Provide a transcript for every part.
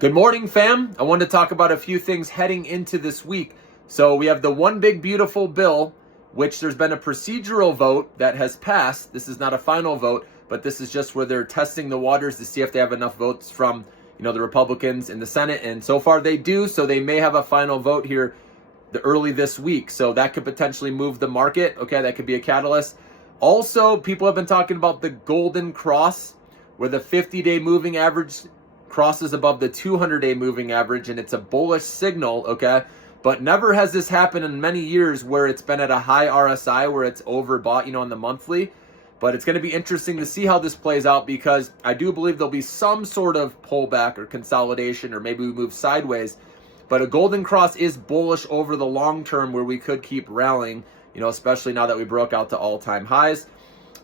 Good morning, fam. I wanted to talk about a few things heading into this week. So we have the one big beautiful bill, which there's been a procedural vote that has passed. This is not a final vote, but this is just where they're testing the waters to see if they have enough votes from, the Republicans in the Senate. And so far they do. So they may have a final vote here early this week. So that could potentially move the market. Okay, that could be a catalyst. Also, people have been talking about the golden cross, where the 50-day moving average crosses above the 200-day moving average, and it's a bullish signal, okay? But never has this happened in many years where it's been at a high RSI, where it's overbought, on the monthly. But it's going to be interesting to see how this plays out, because I do believe there'll be some sort of pullback or consolidation, or maybe we move sideways. But a golden cross is bullish over the long term, where we could keep rallying, especially now that we broke out to all-time highs.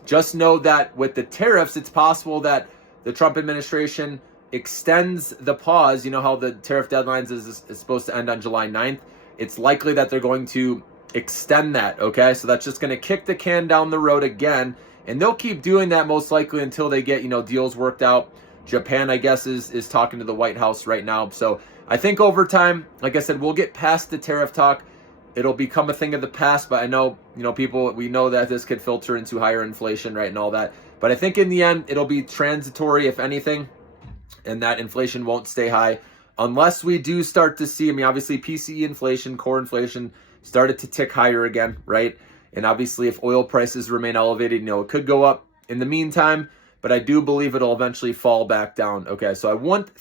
Just know that with the tariffs, it's possible that the Trump administration extends the pause. You know how the tariff deadlines is supposed to end on July 9th. It's likely that they're going to extend that, okay? So that's just going to kick the can down the road again, and they'll keep doing that most likely until they get, deals worked out. Japan, I guess, is talking to the White House right now. So I think over time, like I said, we'll get past the tariff talk. It'll become a thing of the past, but I know, we know that this could filter into higher inflation, right, and all that. But I think in the end, it'll be transitory, if anything, and that inflation won't stay high unless we do start to see, obviously PCE inflation, core inflation started to tick higher again, right? And obviously if oil prices remain elevated, it could go up in the meantime, but I do believe it'll eventually fall back down, okay? So I won't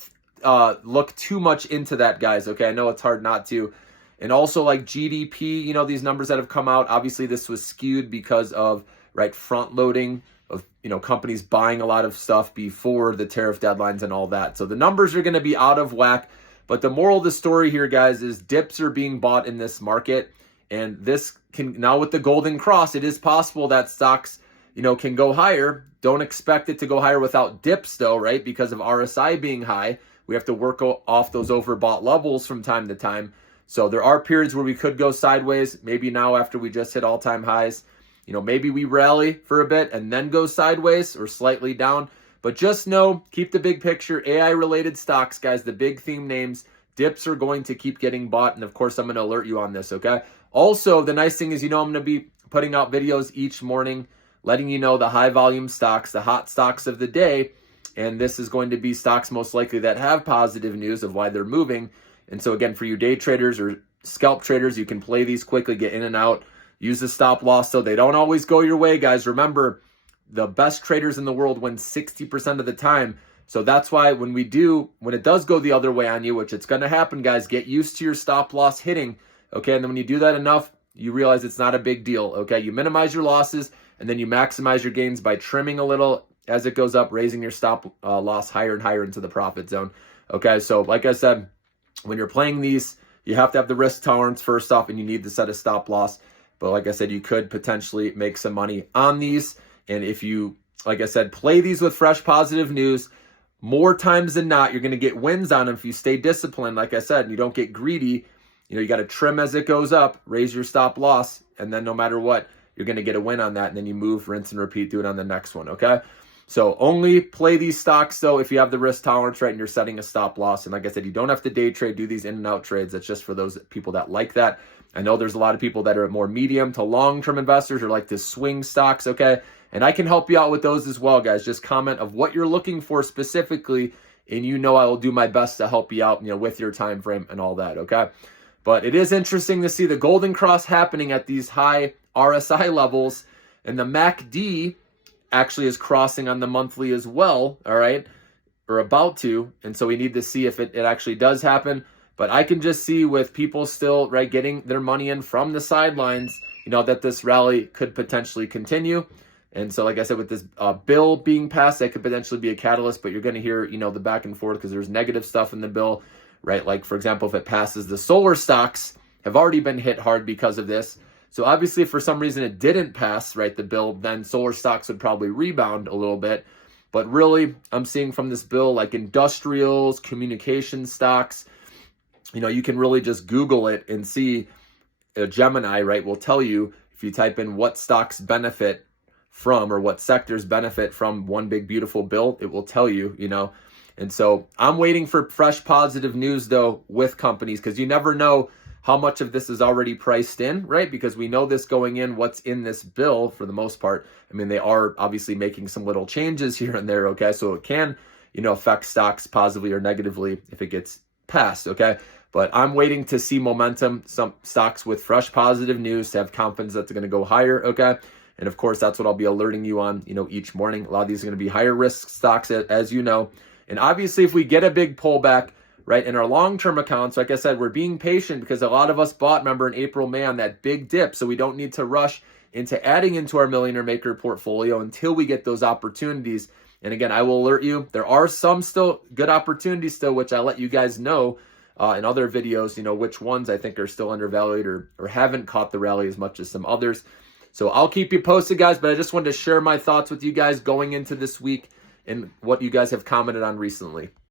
look too much into that, guys, okay? I know it's hard not to. And also like GDP, these numbers that have come out, obviously this was skewed because of, right, front loading of, companies buying a lot of stuff before the tariff deadlines and all that. So the numbers are going to be out of whack. But the moral of the story here, guys, is dips are being bought in this market. And this can, now with the golden cross, it is possible that stocks, can go higher. Don't expect it to go higher without dips though, right? Because of RSI being high, we have to work off those overbought levels from time to time. So there are periods where we could go sideways. Maybe now after we just hit all-time highs, maybe we rally for a bit and then go sideways or slightly down. But just know, keep the big picture. AI-related stocks, guys, the big theme names, dips are going to keep getting bought. And of course, I'm going to alert you on this, okay? Also, the nice thing is, I'm going to be putting out videos each morning, letting you know the high-volume stocks, the hot stocks of the day. And this is going to be stocks most likely that have positive news of why they're moving. And so again, for you day traders or scalp traders, you can play these quickly, get in and out. Use the stop loss so they don't always go your way, guys. Remember, the best traders in the world win 60% of the time. So that's why when it does go the other way on you, which it's going to happen, guys, get used to your stop loss hitting, okay? And then when you do that enough, you realize it's not a big deal, okay? You minimize your losses, and then you maximize your gains by trimming a little as it goes up, raising your stop loss higher and higher into the profit zone, okay? So like I said, when you're playing these, you have to have the risk tolerance first off, and you need to set a stop loss. But like I said, you could potentially make some money on these. And if you, like I said, play these with fresh positive news, more times than not, you're going to get wins on them if you stay disciplined, like I said, and you don't get greedy. You got to trim as it goes up, raise your stop loss, and then no matter what, you're going to get a win on that. And then you move, rinse, and repeat, do it on the next one, okay? So only play these stocks, though, if you have the risk tolerance, right, and you're setting a stop loss. And like I said, you don't have to day trade, do these in and out trades. That's just for those people that like that. I know there's a lot of people that are more medium to long-term investors or like to swing stocks, okay? And I can help you out with those as well, guys. Just comment of what you're looking for specifically, and I will do my best to help you out, with your time frame and all that, okay? But it is interesting to see the golden cross happening at these high RSI levels, and the MACD actually is crossing on the monthly as well, all right, or about to. And so we need to see if it actually does happen. But I can just see with people still, right, getting their money in from the sidelines, that this rally could potentially continue. And so, like I said, with this bill being passed, that could potentially be a catalyst. But you're going to hear, the back and forth because there's negative stuff in the bill, right? Like, for example, if it passes, the solar stocks have already been hit hard because of this. So obviously, if for some reason it didn't pass, right, the bill, then solar stocks would probably rebound a little bit. But really, I'm seeing from this bill, like industrials, communication stocks, you can really just Google it and see. Gemini, right, will tell you if you type in what stocks benefit from or what sectors benefit from one big beautiful bill, it will tell you, And so I'm waiting for fresh positive news though with companies, because you never know how much of this is already priced in, right? Because we know this going in, what's in this bill for the most part. I mean, they are obviously making some little changes here and there, okay? So it can, affect stocks positively or negatively if it gets passed, okay? But I'm waiting to see momentum, some stocks with fresh positive news to have confidence that they're going to go higher, okay? And of course, that's what I'll be alerting you on, each morning. A lot of these are going to be higher risk stocks, as you know. And obviously, if we get a big pullback, right, in our long-term accounts, like I said, we're being patient because a lot of us bought, remember, in April, May on that big dip. So we don't need to rush into adding into our Millionaire Maker portfolio until we get those opportunities. And again, I will alert you, there are some still good opportunities still, which I let you guys know in other videos, which ones I think are still undervalued or haven't caught the rally as much as some others. So I'll keep you posted, guys, but I just wanted to share my thoughts with you guys going into this week and what you guys have commented on recently.